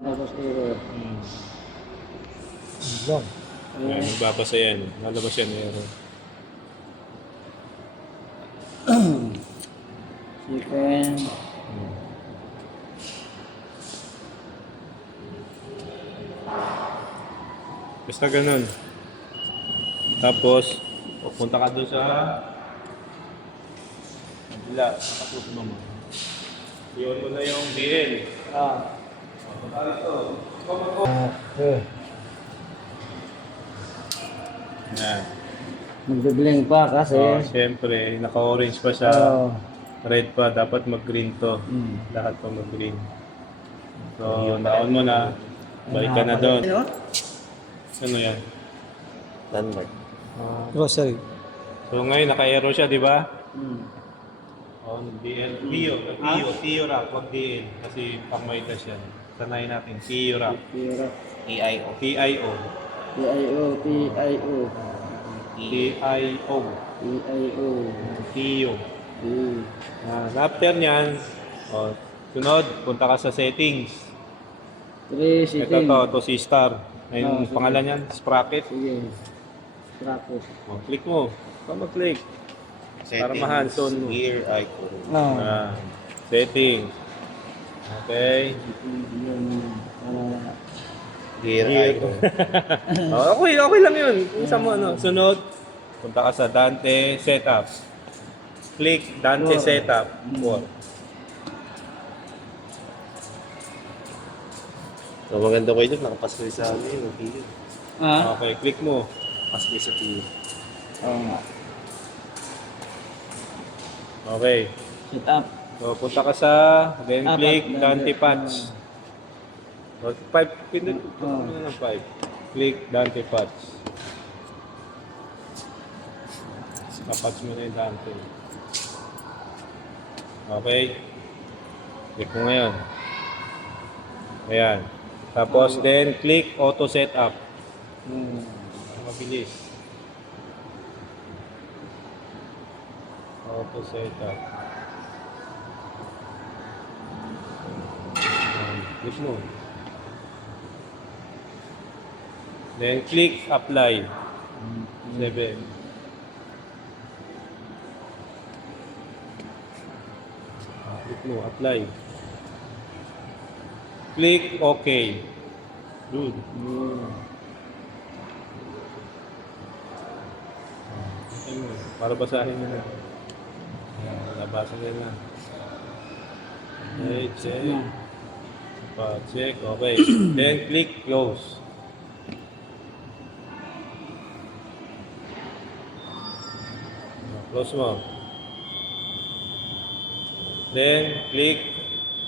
Tapos error. Lang. Ayan, magbabasa yan. Lalabas yan error. Second. Basta ganun. Tapos, pupunta ka doon sa kabila. Tapos mo mo. Iyon mo na yung DL. Okay. Yan. Magbe-blink pa kasi. Siyempre, naka-orange pa siya. Red pa. Dapat mag-green to. Lahat pa mag-green. So, naon mo na. Balik ka na doon. Ano yan? Landmark. Grocery. So, ngayon, naka-arrow siya, di ba? On DL. Tio Rock. Wag DL. Kasi pang-maita siya. Sanay natin. Tio Rock. Error. AIO. TIO. TIO. TIO. TIO. TIO. Tio. After niyan, sunod, punta ka sa settings. 3 Ito sitting. to si Star. Yung pangalan niyan, Sprocket. Sige. Trapos. Click mo. Mag-click. Para ma-hands-on mo. Gear icon. Settings. Okay. Gear icon. Okay lang yun. Kung saan mo, sunod, punta ka sa Dante Setup. Click Dante Setup. So, maganda ko yun. Nakapaskoy sa amin. Mag-gear. Okay, click mo. Paskoy sa gear. Oo nga. Okay. Set up. So, punta ka sa, then click Dante Patch. 5, pindutin mo na ng 5. Click Dante Patch. Patch mo na yung Dante. Okay. Click mo ngayon. Ayan. Tapos, then click Auto Setup. Mabilis. Auto Setup. Click mo. Then click Apply. 7. Click mo, Apply. Click OK. Good. Para basahin mo na. Nabasa na. Okay, check. Check. Okay. Then click Close. Close mo. Then click.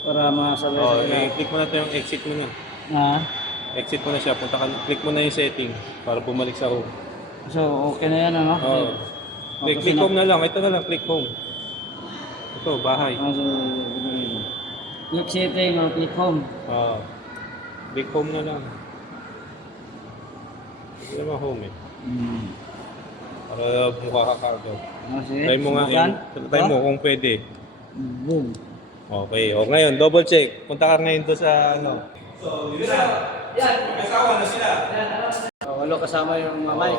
Para masabay sa kanila. Click mo na ito yung exit mo na. Exit mo na siya. Click mo na yung setting para bumalik sa home. So, okay na yan, ano? Click home na lang. Ito na lang, click home. Ito, bahay. So, click setting or click home. Click home na lang. Hindi naman home eh. Para mukha ka kagad. Sige. Try mo nga Subukan. try mo kung pwede. Boom. Okay. O ngayon, double check. Punta ka ngayon to sa ano. So, yun na. Yan. Magkasawa na sila. Walo kasama yung mamay.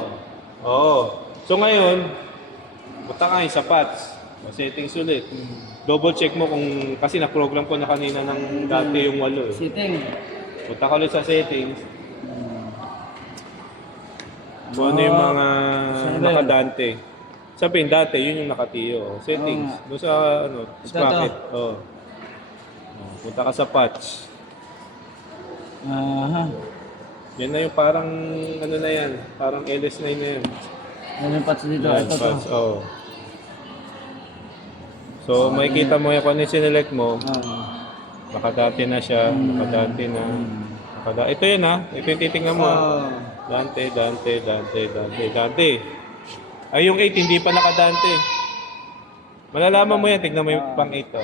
Oo. So ngayon, punta ka ngayon sa patch. Settings ulit. Double check mo kung, kasi na-program ko na kanina ng dati yung 8 eh. Setting. Punta ka ulit sa settings. Kung ano yung mga naka-Dante. Sabihin, dati, yun yung nakatiyo. Settings. Doon sa, sprocket. Punta ka sa patch. Yan na yung parang, na yan. Parang LS9 na yan. Ano yung patch dito? Yan, Ito to. patch. So, makikita mo yung kung ano yung sinelect mo. Nakadante na siya. Nakadante na. Ito yun ha. Ito yung titingnan mo. Dante. Ay, yung 8 hindi pa nakadante. Malalaman mo yan. Tignan mo yung pang 8 to.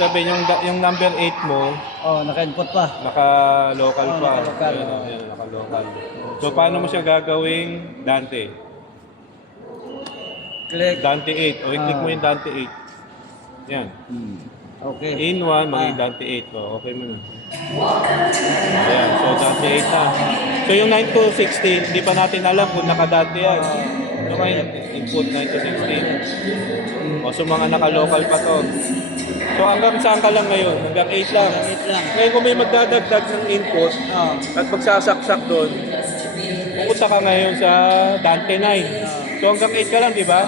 Sabi, yung number 8 mo, Naka-input pa. naka-local pa. Naka-local. Ayan, naka-local. So, paano mo siya gagawing Dante? Click. Dante 8. O, i-click mo yung Dante 8. Yan. Okay. In 1, maging Dante 8. Oh, okay mo na. Ayan, so Dante 8 na. So yung 9 to 16, hindi pa natin alam kung naka-Dante yan. So ngayon, input 9 to 16. O so mga naka-local pa to. So hanggang saan ka lang ngayon? Hanggang 8 lang. 8 lang. Ngayon kung may magdadagdag ng input Oh. at magsasaksak doon, pupunta ka ngayon sa Dante 9. So hanggang 8 ka lang, di ba?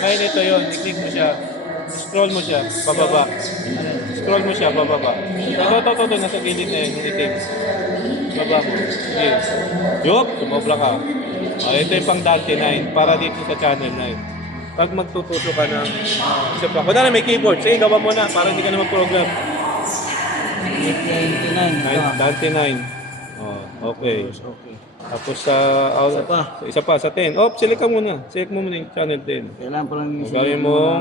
Ngayon ito yun, i-click mo siya. Scroll mo siya, pababa. Scroll mo siya, pababa. Ito, nasa gilid na yun, yung itim. Baba mo. Sige. Yup, sumobra ka. Ito yung pang Dante 9, para dito sa channel 9. Pag magtututo ka ng isa pa. Kung na may keyboard, sige, gawa mo na, para hindi ka na mag-program. 829. Dante 9. Oh, okay. Okay. Tapos sa Isa pa. Isa pa sa 10. Select ka muna. Select mo muna yung channel 10. Kailangan palang Gawin mo,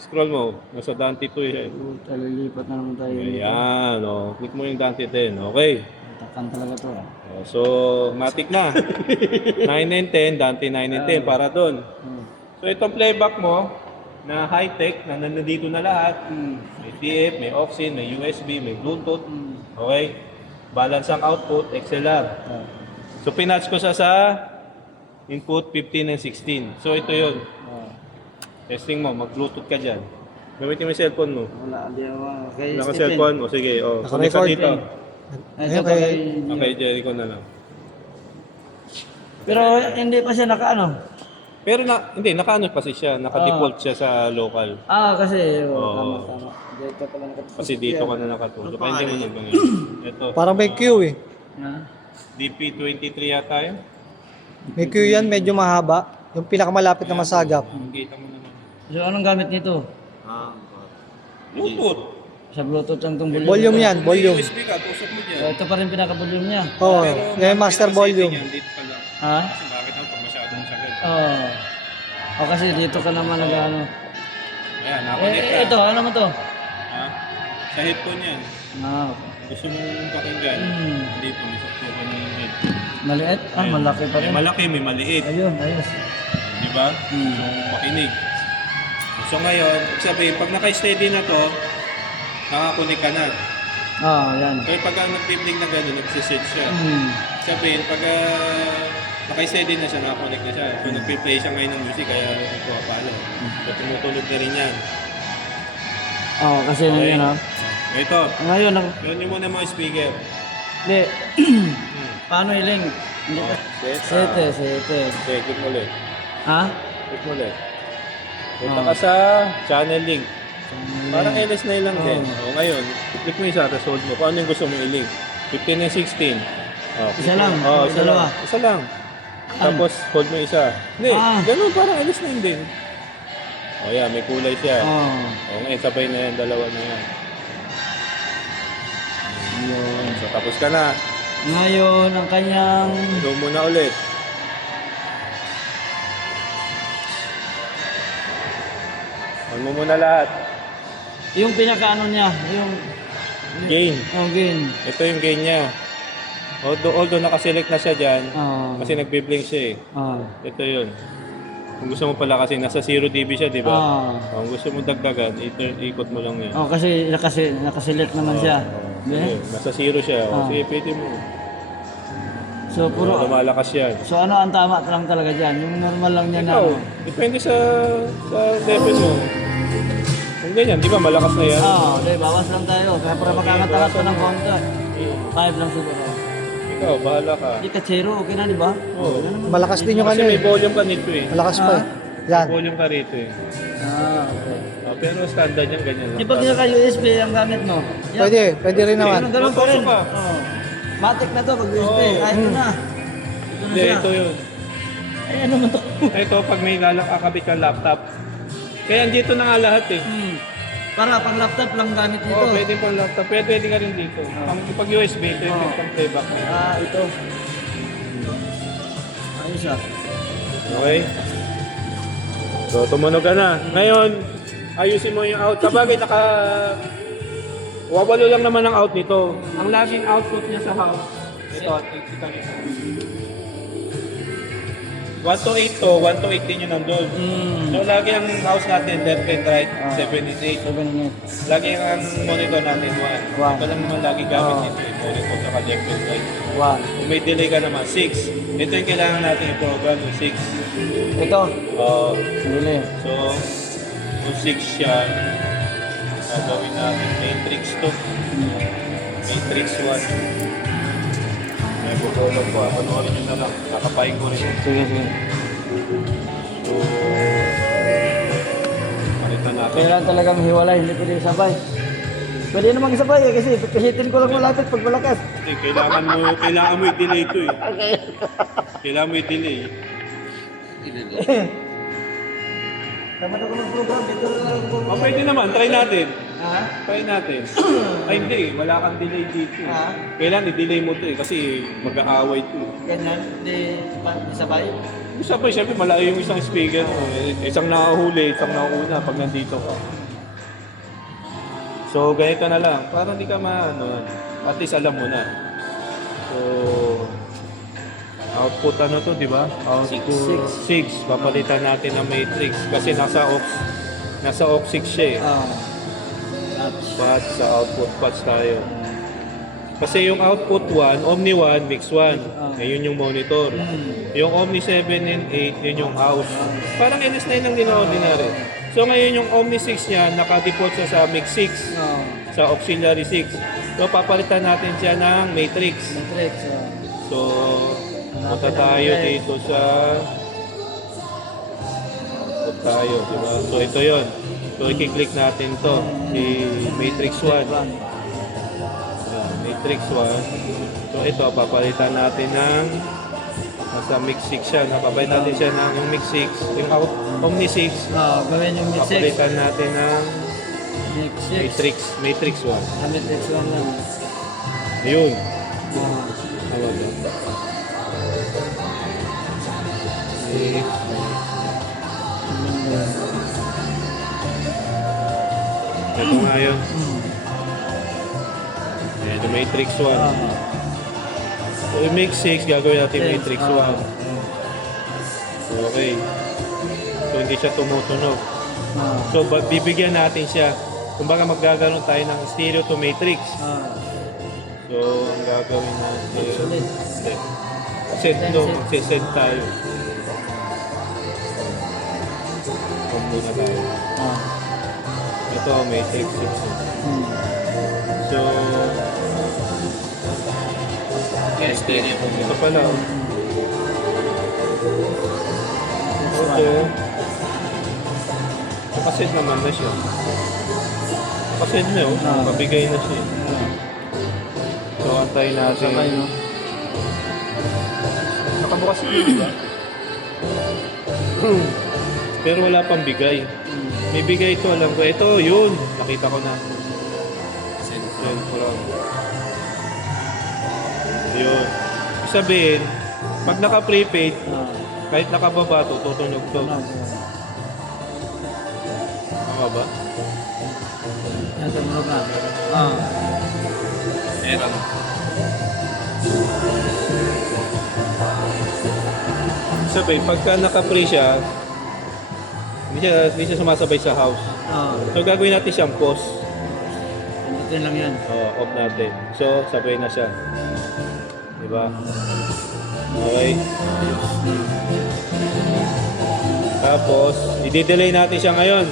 scroll mo. Nasa Dante 2 yan. Lilipat na naman tayo. Ayan, click mo yung Dante 10. Okay. Takan talaga to. So, matik na. 9 and 10, Dante 9 and 10 para doon. So, itong playback mo na high-tech, na nandito na lahat. May TF, may aux-in, may USB, may Bluetooth. Okay? Balance ang output, XLR. So, pinatch ko sa input 15 and 16. So, ito yun. Testing mo, mag-Bluetooth ka dyan. Gamitin mo yung cellphone mo. Wala, di ako. Okay, Wala ka cellphone mo, sige. Connect ka Naka-record dito. Ito Okay. Okay, Jericho na lang. Pero hindi pa siya nakaano. Pero hindi, naka-ano kasi siya. Naka-default siya sa local. Kasi, Oo. tama. Dito pala nakatulog. Kasi dito ka na nakatulog. Kaya hindi mo nang ganyan. Ito. Parang may Q eh. Ha? DP23 yata yun. May Q yan, medyo mahaba. Yung pinakamalapit na masagap. Kita mo naman. So, anong gamit nito? Bluetooth. Sa Bluetooth ang itong volume. Volume yan, volume. USB ka, tusok mo dyan. Ito pa rin pinaka-volume niya. Oo, yung master volume. Dito ka lang. Ha? Kasi bakit ako pag masyadong sakit? Kasi dito ka naman nag-ano. Ayan, nakakonect ka. Ito, ano mo to? Ha? Sa headphone yan. Okay. Gusto mong pakinggan. Dito, may sakto ka ng head. Maliit? Malaki pa May rin. malaki, may maliit. Ayun, ayos. Di ba? So, makinig. So ngayon, sabihin, pag naka-steady na to, nakakunik ka na. Yan. Pero pag nag-bibling na gano'n, nagsisit siya. Sabihin, pag naka-steady na siya, nakakunik na siya. So nag-play siya ngayon ng music, kaya nagpapalo. So tumutulog na rin yan. Kasi Okay. yun Ito, Ngayon, yun yung muna mga speaker. hindi. Paano iling? Hindi pa. Sete. Okay, click mo ulit. Ha? Click mo ulit. Punta ka sa channel link. Parang LS9 lang din. O ngayon, click mo isa, tapos hold mo. Kung ano yung gusto mo i-link. 15 and 16. Isa lang? Isa Dalawa? lang. Isa lang. Tapos hold mo isa. Hindi, ganun parang LS9 din. O yan, may kulay siya. O ngayon, sabay na yan, dalawa na yan. Yun. So tapos ka na. Ngayon, ang kanyang... Go muna ulit. On mo muna lahat. Yung pinaka-ano niya, yung... Gain. gain. Ito yung gain niya. Although nakaselect na siya dyan, kasi nagbe-blink siya Ito yun. Kung gusto mo pala kasi nasa 0 dB siya, di ba? Kung gusto mo dagdagan, ikot mo lang yan. Kasi nakaselect naman siya. Nasa 0 siya. Sige, pwede mo. So, puro... Lumalakas yan. So, ano ang tama lang talaga dyan? Yung normal lang niya na... Ikaw, depende sa level mo. Kung ganyan, di ba malakas na yan? Bawas lang tayo. Kaya para makakantakas ka ng konti. 5 lang siguro. Ikaw, bahala ka. Hindi ka zero, okay na, di ba? Oo. Malakas din yung Kasi ano may eh. volume ka nito eh. Malakas pa eh. Yan. Volume ka rito eh. Okay. Pero standard yan, ganyan lang. Di ba kaya ka USB ang gamit mo? Yan. Pwede rin naman. Ganun pa rin. Tutusok ka. Matic na to pag USB. Ito na. Hindi, ito yun. Ay, ano man to? Ito, pag may kakabit kang laptop. Kaya dito na nga lahat eh. Para pang laptop lang gamit nito. Oo, pwede pang laptop. Pwede ka rin dito. Pag USB, ito yung pang playback na yun. Ito. Ayos Okay? So, tumunog ka na. Ngayon, ayusin mo yung out. Sabagay, wawalo lang naman ang out nito. Ang laging output niya sa house. Ito, ito. 1 to 8 to, 1 to 8 din yun nandun. So, lagi ang house natin, left and right, 7 and 8. 7 and Lagi ang monitor natin, 1. One. Ito lang naman lagi gamit nito, monitor saka left and right. 8. Kung may delay ka naman, 6. Ito yung kailangan natin i-program, yung 6. 1. Ito. Uh, Bili. so, yung 6 siya, gagawin natin matrix 2. Matrix 1. May bukulog ko, panoorin nyo na lang. Kakapain ko rin. Sige, sige. So, palitan natin. Kailangan talagang hiwalay, hindi pwede sabay. Pwede namang isabay eh, kasi kasitin ko lang malapit pag malakas. Hindi, kailangan mo i-delay ito eh. Kailangan mo i-delay. Tama na ko ng program, dito na lang po. O, pwede naman, try natin. Ha? Try natin. Ay, hindi, wala kang delay dito. Ha? Kailangan i-delay mo ito eh, kasi mag-aaway ito. Ganyan, hindi isabay. Sabay, syempre malayo yung isang speaker mo. Isang nakahuli, isang nauna pag nandito ka. So, ganito na lang. Para hindi ka at least alam mo na. So, output ano to, di ba? Output 6. Papalitan natin ang matrix kasi nasa aux 6 siya eh. Patch sa output patch tayo. Kasi yung output 1, Omni 1, Mix 1. Ayun yung monitor. Yung Omni 7 and 8, yun yung house. Parang NS9 lang din na ordinary. So ngayon yung Omni 6 niya, naka-default siya sa Mix 6. Sa auxiliary 6. So papalitan natin siya ng matrix. Matrix. So punta tayo dito sa output tayo, di ba? So ito yon. So i-click natin to, si matrix 1. Matrix 1. So ito, papalitan natin ng nasa mix 6 siya. Napapalitan natin siya ng yung mix 6. Yung Omni 6. Gawin yung mix 6. Papalitan natin ng Mix 6. Matrix 1. Matrix 1 lang. Ayun. Tama ba? Ito nga yun. Ayan, yung Matrix 1. So, yung Mix 6, gagawin natin Matrix 1. Okay. So, hindi siya tumutunog. So, bibigyan natin siya. Kumbaga, maggaganon tayo ng stereo to Matrix. So, ang gagawin natin... Set tayo. Huwag muna tayo. Ito, Matrix 6. So, ito pala. Ito. Nakaset naman na siya. Nakaset na yun. Pabigay na siya. So, antayin natin. Nakabukas yun, di ba? Pero wala pang bigay. May bigay ito, alam ko. Ito, yun. Nakita ko na. Send from. Yun. Sabihin, pag naka-prepaid, kahit nakababa to, tutunog to. Tama ba? Yan, tumunog na. Meron. Sabihin, pagka naka-pre siya, hindi siya sumasabay sa house. So, gagawin natin siyang pause. Pindutin lang yan. Off natin. So, sabay na siya. Diba? Okay. Tapos, i-delay natin siya ngayon.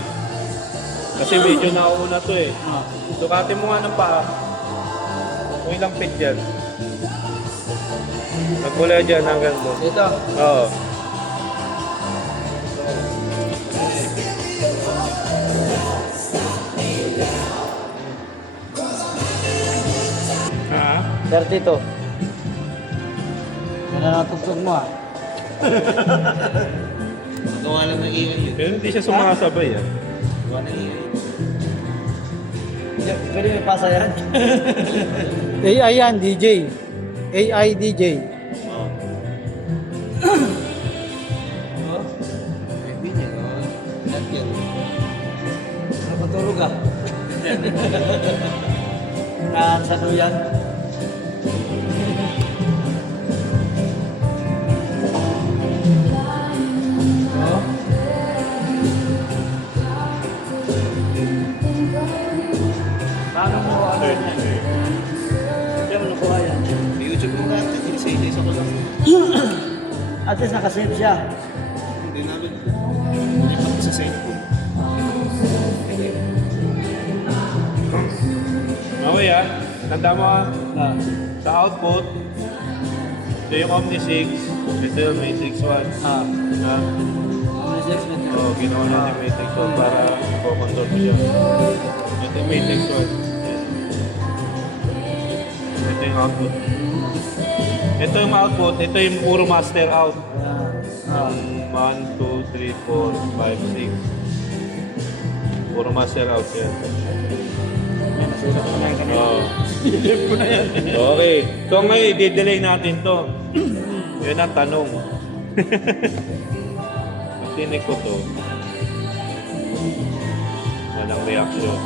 Kasi medyo nauuna to eh. Sukatin mo nga ng paa. Kung ilang feet yan. Nagmula dyan hanggang doon. Dito. Oo. Ha? 32. Yan na natugtog mo Gawa lang ng ingay yun. Pero hindi siya sumakasabay ah. Gawa ng ingay. Pwede may pasa yan. AI yan, DJ. AI DJ. Hindi niya, no? Lahat yan. Matulog ah. Nasano yan? isa ko lang. At least nakasave siya. Hindi namin. Hindi pa sa cellphone. Okay ah. Tanda mo ah. Ah. Sa output, ito yung Omni 6. Ito yung Matrix 1. Ah. Ah. Six minutes. Oo, ginawa natin yung Matrix 1 para i-control mo siya. Ito yung Matrix 1. Yan. Ito yung output. Ito yung output. Ito yung puro master out. Ah. 1, 2, 3, 4, 5, 6. Puro master out yan. Yan, nasulat ko na yung kanina. Oo. Silip ko na yan. Okay. So ngayon, i-delay natin to. Yun ang tanong. Pag tinig ko to, walang reaction.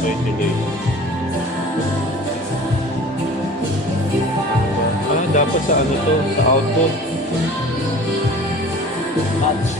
So, i-delay. Dapat sa ano to? Sa output. Match.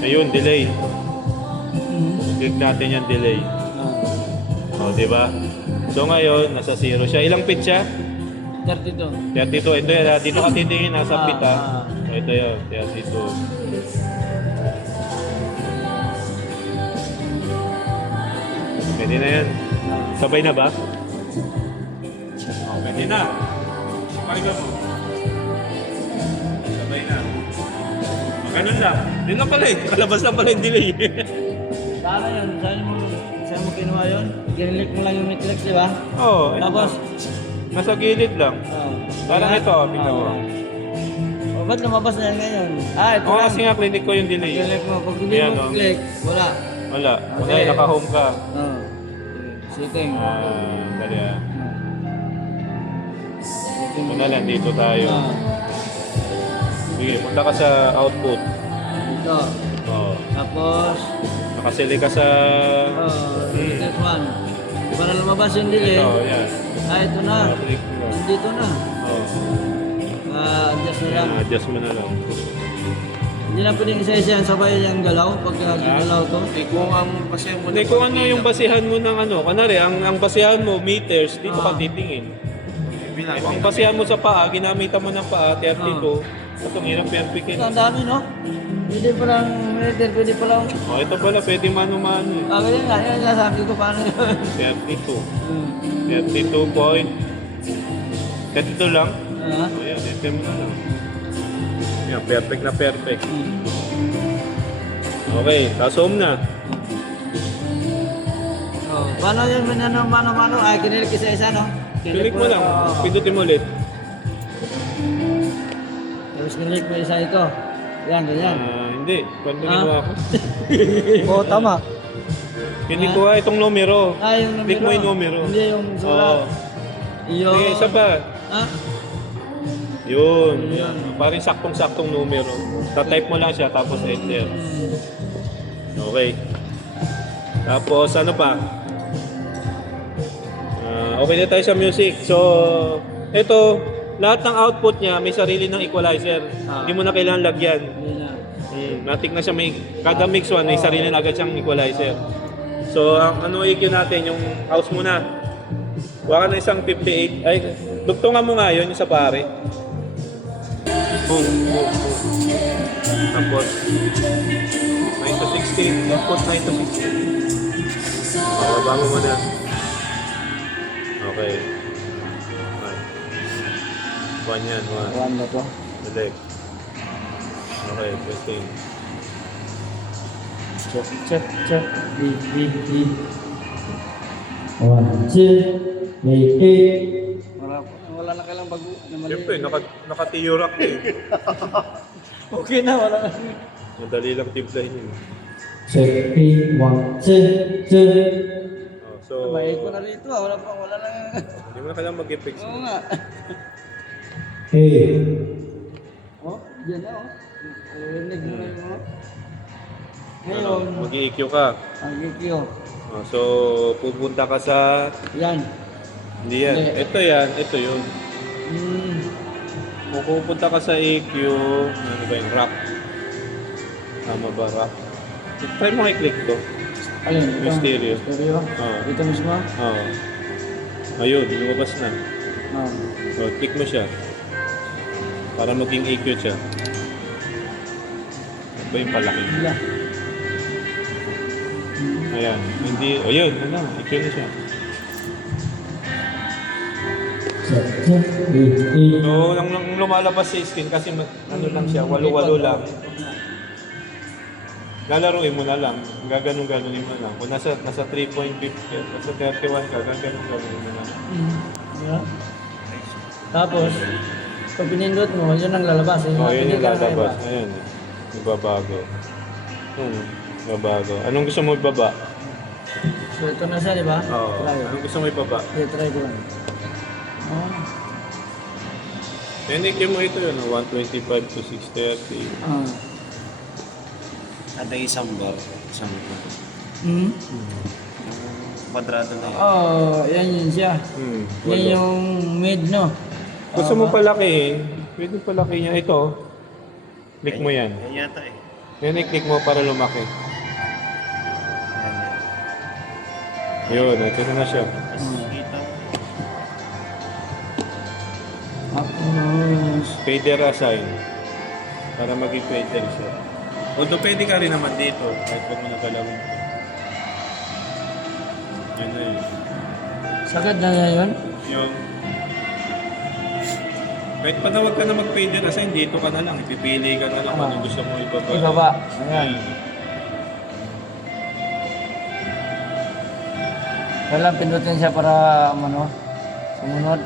Ayun, delay. Click natin yung delay. O, di ba? So ngayon, nasa 0 siya. Ilang pit siya? 32. 32. Ito yan. Dito ka titingin, nasa pit ha. Ah. So, ito yun. 32. Pwede na yan. Sabay na ba? O, pwede na. Pakinggan mo. Sabay na. Ganun lang. Yun lang pala eh. Palabas lang pala yung delay. Paano yun? Saan mo kinuha yun? Ginilik mo lang yung Matrix, di ba? Oo. Tapos, Nasa gilid lang. Parang ito, tingnan mo. O, ba't lumabas na yan ngayon? Ah, ito Oo, lang. kasi nga clinic ko yung delay. Click mo. Pag hindi Ayan, mo oh. click, wala. Wala. Wala, Okay. naka-home ka. Oh. Sitting. Dali ah. Muna lang, dito tayo. Ah. Sige, punta ka sa output. Ito. Oo. Tapos, Nakasili ka sa... Matrix 1. Para lumabas yung delay. Ito, yan. Ah, ito na. Click mo. Dito na. Oo. Adjust na lang. Adjust mo na lang. Hindi na pwedeng isa-isa yan sabay yung galaw pag galaw to. Eh kung ang pasya mo Hindi, kung ano yung basihan mo ng ano. Kanari, ang basihan mo, meters, dito ka Ah. titingin. bilang. Ang basihan mo sa paa, ginamitan mo ng paa, 32. Ito, ang hirap perfectin. Ito, ang dami, no? Pwede pa lang, pwede pa lang. Oh, ito pala, pwede mano-mano eh. Ah, ganyan nga, yan ang sabi ko paano yun. 32. Hmm. 32 point. 32 lang. Ah. O yan, ito mo na lang. Yan, perfect na perfect. Hmm. Okay, tapos home na. Oh, paano yun, mano-mano? Ay, kinilig isa-isa, no? Click mo lang, Oo. pindutin mo ulit. Tapos kinilig mo isa ito. Yan, ganyan. Hindi, paano ginawa ko? Oo, tama. Hindi ko itong numero. Ah, yung numero. Click mo yung numero. Hindi yung Oo. sulat. Yung... Sige, isa pa. Ah? Yun, yan. Parang saktong-saktong numero. Ta-type mo lang siya, tapos enter. Okay. Tapos ano pa? Okay na tayo sa music. So, ito, lahat ng output niya may sarili ng equalizer. Hindi mo na kailangan lagyan. Hindi na. Natik na siya, may, kada mix one, may sarili na agad siyang equalizer. So, ang ano EQ natin, yung house muna. Kuha ka na isang 58. Ay, dugtungan mo nga yun, yung sa pare. Boom, boom, boom. Tapos, 9 to 16. Input 9 to 16. Bababa mo muna. Okay. One yan, one. One na to. Select. Okay, testing. Check. B. 1, 2, 3, wala na kailang bago na mali. Siyempre, naka-tiorak eh. Okay na, wala na. Madali lang timplahin yun. Check, 1, 2. So, May ko na rito, wala na. hindi mo na kailangan mag-effects. Oo nga. Oh, yan na oh. Narinig mo na yung mga. Ngayon, Mag-EQ ka. ang EQ. Oh, so, pupunta ka sa... Yan. Hindi yan. Hindi. Ito yan. Ito yun. Hmm. Kung pupunta ka sa EQ, ano ba yung rock? Tama ba rock? Try mo i-click to. Alin? Yung stereo. Stereo? Oo. Dito mismo? Oo. Ayun, lumabas na. Oo. So, click mo siya. Para maging EQ siya. Ano ba yung palaki? Yeah. Ayan. Hindi, ayun, ano, EQ na siya. So, nang lumalabas sa screen kasi ano lang siya, walo-walo lang. Lalaruin mo na lang. Gaganon-ganonin mo lang. Kung nasa 3.50, nasa 31 ka, gaganon-ganonin mo na lang. Yeah. Tapos, pag pinindot mo, yun ang lalabas. Oh, yun Hindi yung ka lalabas. nakaiba. Ayan. Nagbabago. Babago. Anong gusto mo ibaba? So, ito na siya, di ba? Oo. Try. Anong gusto mo ibaba? Okay, try ko lang. Oh. Tinigyan mo ito yun, 125 to 630. Ah. Kada isang bar, isang Hmm? kwadrado na yun. Oh, yan yun siya. Yan Walo. yung mid, no? Gusto mo palakihin, pwede palaki niya. Ito, click mo yan. Yan yata eh. Yan i-click mo para lumaki. Yan. Yun, ito na siya. Tapos kita. Tapos, Fader assign. Para maging fader siya. Although pwede ka rin naman dito, kahit huwag mo nagalawin ito. Yun na yun. sagad na niya yun? Yung kahit pa na huwag ka na mag-fader assign, dito ka na lang. Ipipili ka na lang kung ano gusto mo ibaba. Ibaba. Ayan. Kailan pindutin siya para, ano, sumunod?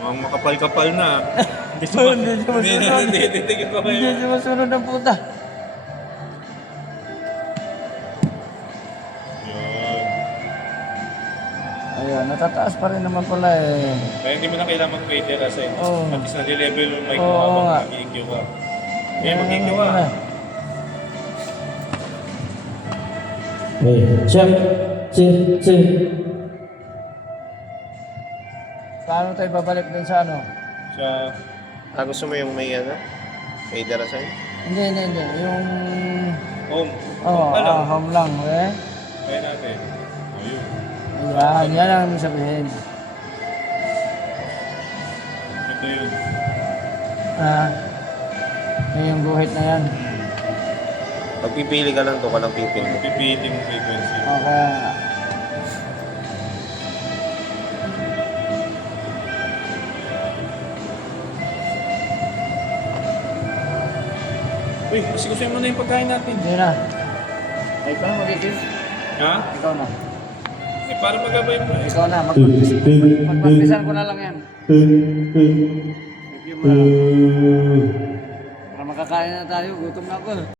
Ang makapal-kapal na. Hindi siya masunod. Hindi pa Hindi kayo. siya masunod ng puta. Yun. Ayun, natataas pa rin naman pala eh. Kaya hindi mo na kailangan mag-fader assign. Oo. At least nadi-level yung mic mo Oo habang nga. mag-EQ ka. Okay, mag-EQ ka. Check. Check. Paano tayo babalik dun sa ano? Sa... Gusto mo yung may ano? May darasan? Hindi. Yung... home. Oh, Home ka lang. home lang, eh. Kaya natin. Ayun. Yan ang sabihin. Ito yun. Yan yung guhit na yan. Pag pipili ka lang, doon ka lang pipili. Pipili mo frequency. Okay. Uy, gusto mo na yung pagkain natin. Hindi na. Ay, paano mag-ikip? Ha? Ikaw na. Eh, para magabay mo eh. Ikaw na. Magpagpisan ko na lang yan. Review mo na lang. Para makakain na tayo. Gutom na ako.